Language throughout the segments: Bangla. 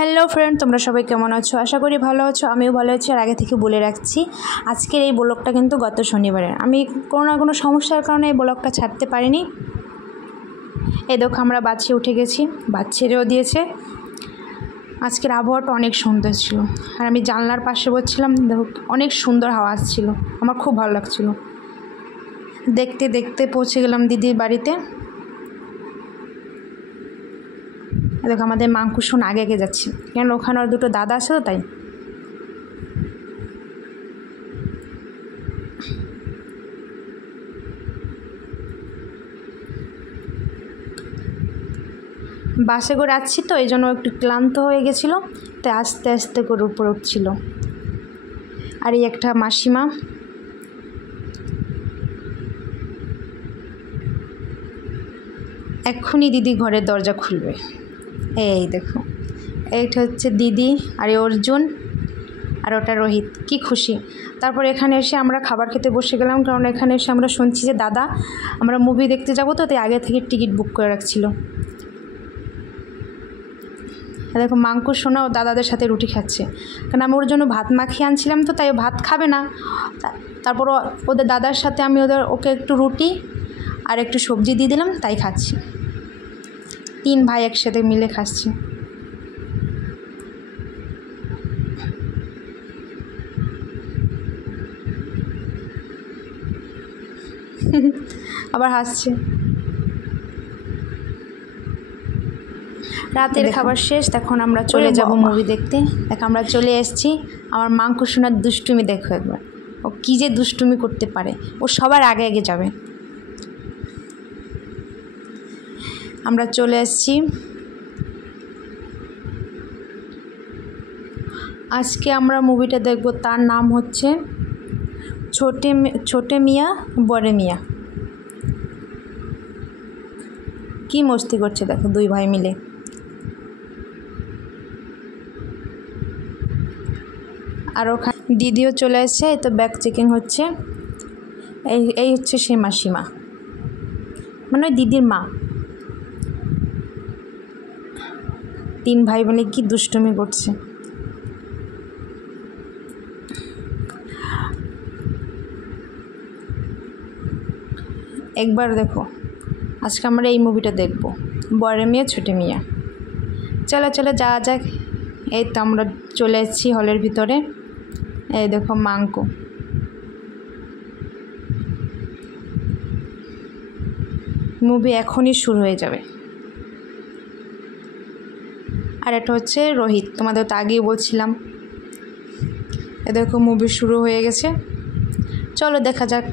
হ্যালো ফ্রেন্ড, তোমরা সবাই কেমন আছো? আশা করি ভালো আছো। আমিও ভালো আছি। আর আগে থেকে বলে রাখছি, আজকের এই ব্লগটা কিন্তু গত শনিবারে। আমি কোনো না কোনো সমস্যার কারণে এই ব্লগটা ছাড়তে পারিনি। এই দেখো, আমরা বাচ্চা উঠে গেছি, বাচ্চারেও দিয়েছে। আজকের আবহাওয়াটা অনেক সুন্দর ছিল, আর আমি জানলার পাশে বসছিলাম। দেখো, অনেক সুন্দর হাওয়া আসছিল, আমার খুব ভালো লাগছিল। দেখতে দেখতে পৌঁছে গেলাম দিদির বাড়িতে। দেখো, আমাদের মাংকুশন আগে আগে যাচ্ছে, কেন ওখানে আর দুটো দাদা আছে তো, তাই। বাসে করে আসছি তো, এই জন্য একটু ক্লান্ত হয়ে গেছিলো, তাই আস্তে আস্তে করে উপরে উঠছিল। আর এই একটা মাসিমা, এক্ষুনি দিদি ঘরের দরজা খুলবে। এই দেখো, এইটা হচ্ছে দিদি, আর অর্জুন, আর ওটা রোহিত। কি খুশি। তারপর এখানে এসে আমরা খাবার খেতে বসে গেলাম, কারণ এখানে এসে আমরা শুনছি যে দাদা আমরা মুভি দেখতে যাবো, তো তাই আগে থেকে টিকিট বুক করে রাখছিল। দেখো, মাংকু সোনা ও দাদাদের সাথে রুটি খাচ্ছে, কারণ আমি ওর জন্য ভাত মাখিয়ে আনছিলাম, তো তাই ভাত খাবে না। তারপর ওদের দাদার সাথে আমি ওকে একটু রুটি আর একটু সবজি দিয়ে দিলাম, তাই খাচ্ছি। তিন ভাই একসাথে মিলে খাচ্ছি। আবার হাসছে। রাতের খাবার শেষ, এখন আমরা চলে যাব মুভি দেখতে। দেখ, আমরা চলে এসেছি। আমার মাংকু সোনার দুষ্টুমি দেখো একবার, ও কী যে দুষ্টুমি করতে পারে। ও সবার আগে আগে যাবে। আমরা চলে এসেছি। আজকে আমরা মুভিটা দেখব, তার নাম হচ্ছে ছোটে মিয়া বড়ে মিয়া। কি মস্তি করছে দেখো দুই ভাই মিলে। আর ওখানে দিদিও চলে এসেছে, এই তো ব্যাগ চেকিং হচ্ছে। এই হচ্ছে সে মাসিমা, মানে ওই দিদির মা। তিন ভাই মিলে কি দুষ্টুমি করছে। একবার দেখো, আজকে আমরা এই মুভিটা দেখব, বড় মিয়া ছোটে মিয়া। চলো চলো যাওয়া যাক। এই তো আমরা চলে এসেছি হলের ভিতরে। এই দেখো মাংকু। মুভি এখনই শুরু হয়ে যাবে। আর এটা হচ্ছে রোহিত, তোমাদের তো আগেই বলছিলাম। এ দেখো, মুভি শুরু হয়ে গেছে, চলো দেখা যাক।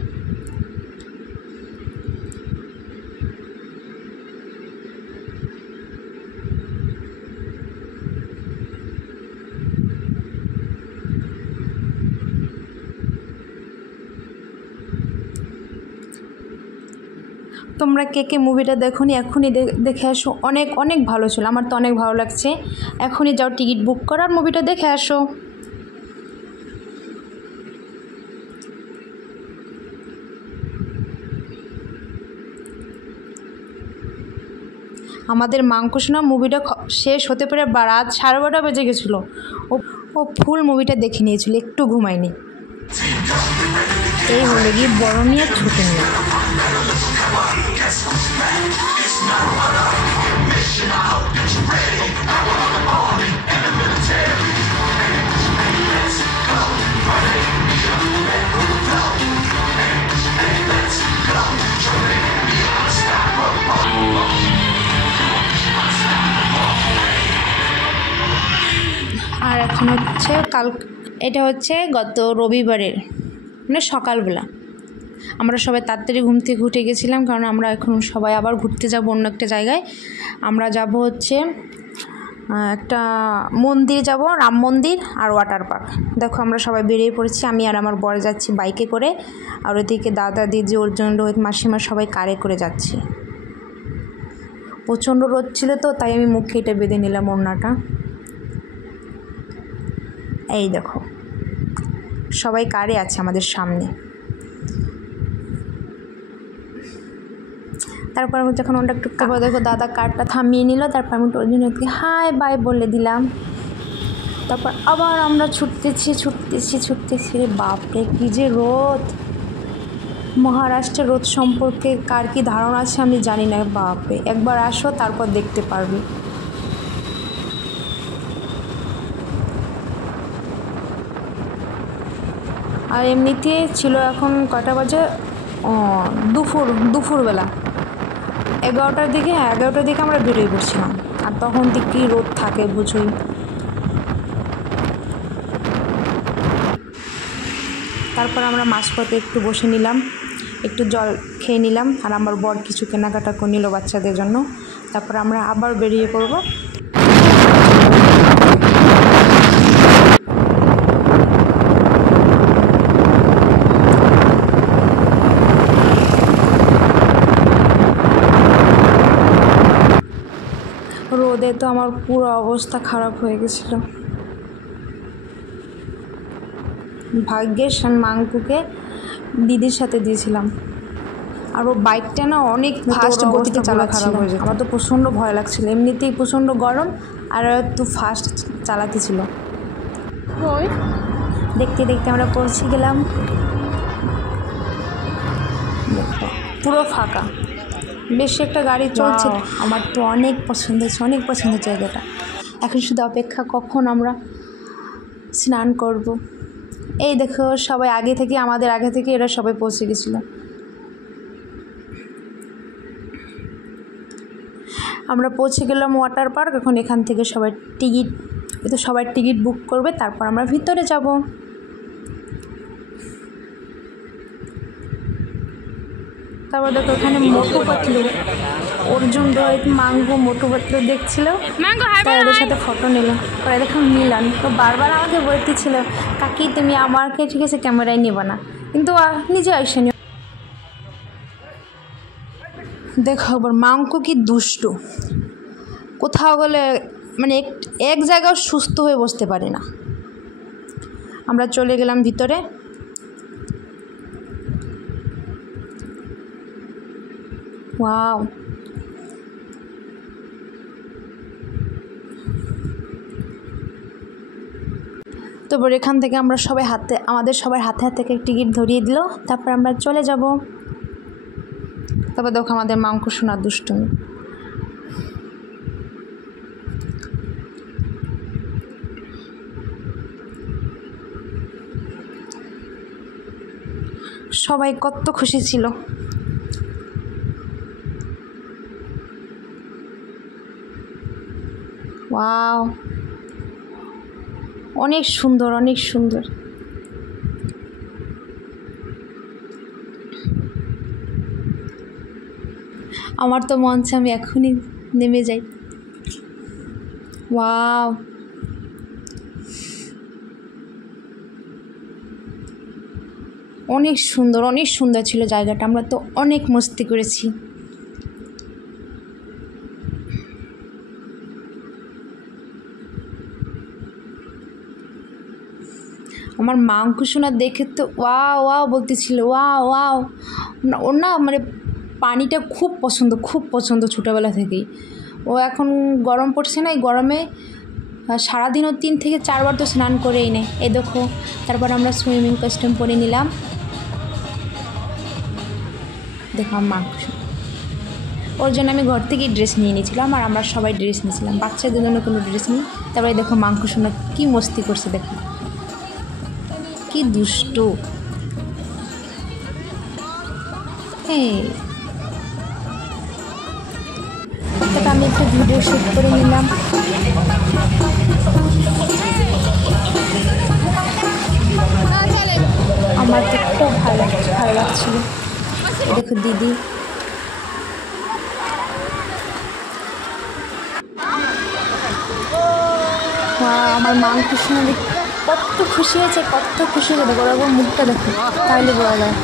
তোমরা কে কে মুভিটা দেখোনি, এখনই দেখে আসো। অনেক অনেক ভালো ছিল, আমার তো অনেক ভালো লাগছে। এখনই যাও, টিকিট বুক করো আর মুভিটা দেখে আসো। আমাদের মাংকুশোনা মুভিটা শেষ হতে পারে রাত 12:30 বেজে গেছিলো। ও ফুল মুভিটা দেখে নিয়েছিল, একটু ঘুমায়নি। এই হলো গিয়ে বড় মিয়া ছোট মিয়া। আর এখন হচ্ছে এটা হচ্ছে গত রবিবারের, মানে সকালবেলা। আমরা সবাই তাড়াতাড়ি ঘুম থেকে উঠে গেছিলাম, কারণ আমরা এখন সবাই আবার ঘুরতে যাব অন্য একটা জায়গায়। আমরা যাব হচ্ছে একটা মন্দির যাব, রাম মন্দির আর ওয়াটার পার্ক। দেখো, আমরা সবাই বেরিয়ে পড়েছি। আমি আর আমার বর যাচ্ছি বাইকে করে, আর ওইদিকে দাদা দিদি অর্জুন রোহিত মাসিমা সবাই কারে করে যাচ্ছি। প্রচণ্ড রোদ ছিল তো, তাই আমি মুখে এটা বেঁধে নিলাম ওড়নাটা। এই দেখো, সবাই কারে আছে আমাদের সামনে। তারপর আমি যখন ওটা একটু দেখো, দাদা কারটা থামিয়ে নিল। তারপর আমি অর্জুনকে হাই বাই বলে দিলাম। তারপর আবার আমরা ছুটতেছি রে বাপরে কী যে রোদ। মহারাষ্ট্রের রোদ সম্পর্কে কার কী ধারণা আছে আমি জানি না, বাপরে একবার আসো তারপর দেখতে পারবি। আর এমনিতে ছিল এখন কটা বাজে, দুপুরবেলা 11টার দিকে, 11টার দিকে আমরা বেরিয়ে পড়ছিলাম। আর তখন থেকে কী রোদ থাকে বুঝুই। তারপর আমরা মাঝপথে একটু বসে নিলাম, একটু জল খেয়ে নিলাম, আর আমার বর কিছু কেনাকাটা করে নিল বাচ্চাদের জন্য। তারপর আমরা আবার বেরিয়ে পড়ব। রোদে তো আমার পুরো অবস্থা খারাপ হয়ে গেছিল। ভাগ্যেশ মাঙ্কুকে দিদির সাথে দিয়েছিলাম, আর ও বাইকটা না অনেক ফাস্ট গতিতে চালাচ্ছিল। আমার তো প্রচণ্ড ভয় লাগছিল, এমনিতেই প্রচণ্ড গরম, আর একটু ফাস্ট চালাতেছিল। দেখতে দেখতে আমরা পৌঁছে গেলাম, পুরো ফাঁকা, বেশি একটা গাড়ি চলছে। আমার তো অনেক পছন্দ হয়েছে, অনেক পছন্দের জায়গাটা। এখন শুধু অপেক্ষা কখন আমরা স্নান করব। এই দেখো সবাই আমাদের আগে থেকে এরা সবাই পৌঁছে গেছিলো। আমরা পৌঁছে গেলাম ওয়াটার পার্ক। এখন এখান থেকে সবাই টিকিট বুক করবে, তারপর আমরা ভিতরে যাব। তারপর দেখো এখানে মোটু পাতলু, অর্জুন, রোহিত, মাঙ্গু, মোটু পাতলু দেখছিল, তাই ওদের সাথে ফটো নিল। পরে দেখো মিলান তো বারবার আমাকে বলতেছিল, কাকি তুমি আমাকে ঠিক আছে ক্যামেরায় নেবে না, কিন্তু নিজে আসেনি। দেখো একবার মাঙ্কু কি দুষ্টু, কোথাও গেলে মানে এক জায়গায় সুস্থ হয়ে বসতে পারে না। আমরা চলে গেলাম ভিতরে। ওয়াও, তারপর এখান থেকে আমরা আমাদের সবার হাতে হাতে টিকিট ধরিয়ে দিল। তারপর আমরা চলে যাব। তারপর দেখো আমাদের মাঙ্কু সোনার দুষ্টুমি। সবাই কত খুশি ছিল। ওয়াও, অনেক সুন্দর, অনেক সুন্দর। আমার তো মন চায় আমি এখনই নেমে যাই। ওয়াও, অনেক সুন্দর, অনেক সুন্দর ছিল জায়গাটা। আমরা তো অনেক মস্তি করেছি। আমার মাঙ্কু সোনা দেখে তো ওয়াও ওয়াও বলতেছিল, ওয়াও ওয়াও। ওর না মানে পানিটা খুব পছন্দ ছোটোবেলা থেকেই। ও এখন গরম পড়ছে না, এই গরমে সারাদিন ও 3 থেকে 4 বার তো স্নান করেই নেয়। এই দেখো, তারপর আমরা সুইমিং কস্টিউম পরে নিলাম। দেখো আমার মাঙ্কু সোনা, ওর জন্য আমি ঘর থেকেই ড্রেস নিয়ে নিয়েছিলাম, আর আমরা সবাই ড্রেস নিয়েছিলাম, বাচ্চাদের জন্য কোনো ড্রেস নেই। তারপরে দেখো মাঙ্কু সোনা কী মস্তি করছে, দেখো কি দুষ্টু। আমি একটা ভিডিও শ্যুট করে নিলাম। আমার তো খুব ভালো লাগছিল। দেখো দিদি, আমার মাঙ্কু সোনা কত খুশি হয়েছে, দেখো ওরকম মুখটা দেখো, তাহলে বলা যায়।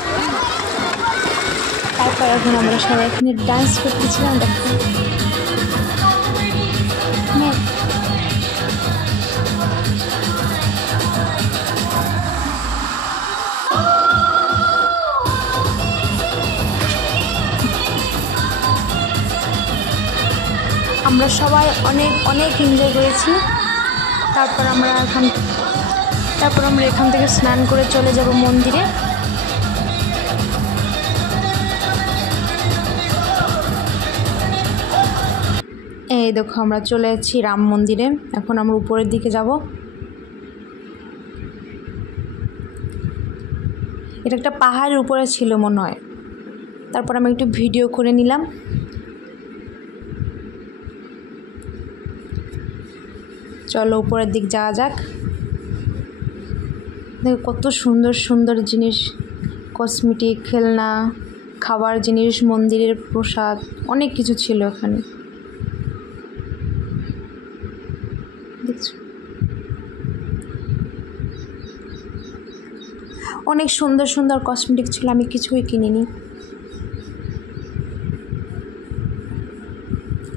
তারপর এখন আমরা সবাই এখানে ডান্স করতেছিলাম। দেখো আমরা সবাই অনেক এনজয় করেছি। তারপর আমরা এখান থেকে স্নান করে চলে যাব মন্দিরে। এই দেখো আমরা চলে এসেছি রাম মন্দিরে। এখন আমরা উপরের দিকে যাব। এটা একটা পাহাড়ের উপরে ছিল মনে হয়। তারপর আমি একটু ভিডিও করে নিলাম। চলো উপরের দিক যাওয়া যাক। দেখো কত সুন্দর সুন্দর জিনিস, কসমেটিক, খেলনা, খাবার জিনিস, মন্দিরের প্রসাদ, অনেক কিছু ছিল এখানে। দেখছো অনেক সুন্দর সুন্দর কসমেটিক ছিল, আমি কিছুই কিনিনি।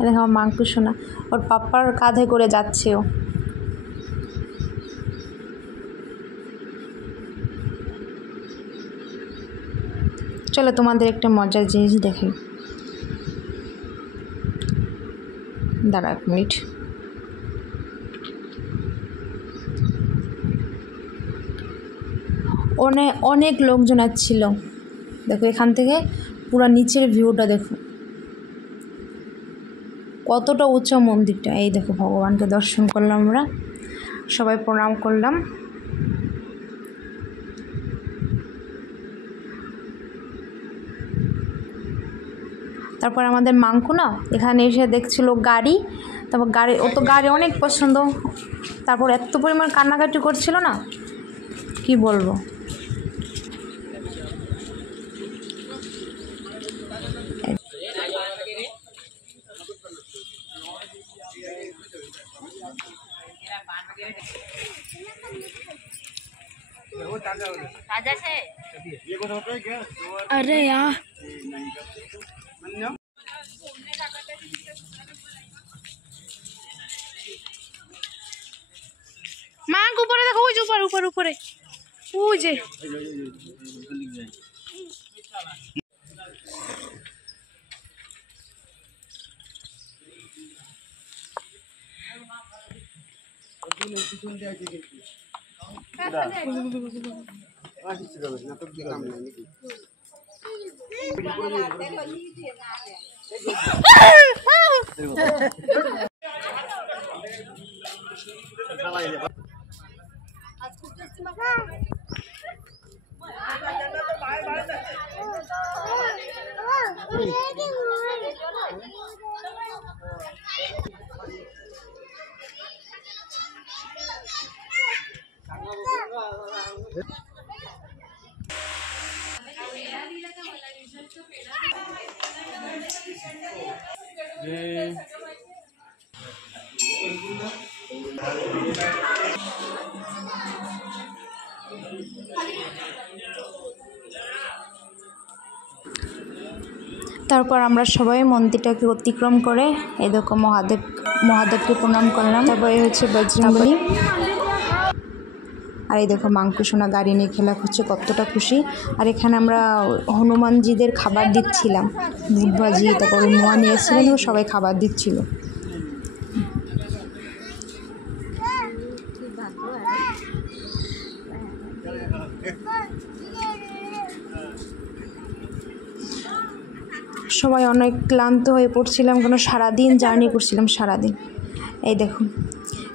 দেখো আমার মাংকু সোনা ওর পাপ্পার কাঁধে করে যাচ্ছে ও। চলো তোমাদের একটা মজার জিনিস দেখাই। দাঁড়া এক মিনিট। অনেক লোকজন আসছিল। দেখো এখান থেকে পুরো নিচের ভিউটা দেখো, কতটা উঁচু মন্দিরটা। এই দেখো ভগবানকে দর্শন করলাম, আমরা সবাই প্রণাম করলাম। তারপর আমাদের মাংকু না এখানে এসে দেখছিল গাড়ি। তারপর ও তো গাড়ি অনেক পছন্দ। তারপর এত পরিমাণ কান্নাকাটি করছিল না, কি বলবো। अरे यार माँ ऊपर देखो, ऊपर ऊपर ऊपर যে তারপর আমরা সবাই মন্দিরটাকে অতিক্রম করে এই দেখো মহাদেবকে প্রণাম করলাম। তারপর এই হচ্ছে বজরংবলী। আর এই দেখো মাংকু সোনা গাড়ি নিয়ে খেলা করছে, কতটা খুশি। আর এখানে আমরা হনুমানজিদের খাবার দিচ্ছিলাম, বুট ভাজি, তারপর মোয়া নিয়ে এসেছিলেন, সবাই খাবার দিচ্ছিল। সবাই অনেক ক্লান্ত হয়ে পড়ছিলাম, কারণ সারাদিন জার্নি করছিলাম সারাদিন। এই দেখুন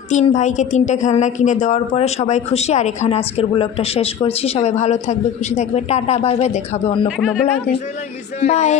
3 ভাইকে 3টে খেলনা কিনে দেওয়ার পরে সবাই খুশি। আর এখানে আজকের ব্লগটা শেষ করছি। সবাই ভালো থাকবে, খুশি থাকবে। টাটা, বাই বাই, দেখা হবে অন্য কোনো ব্লগে। বাই।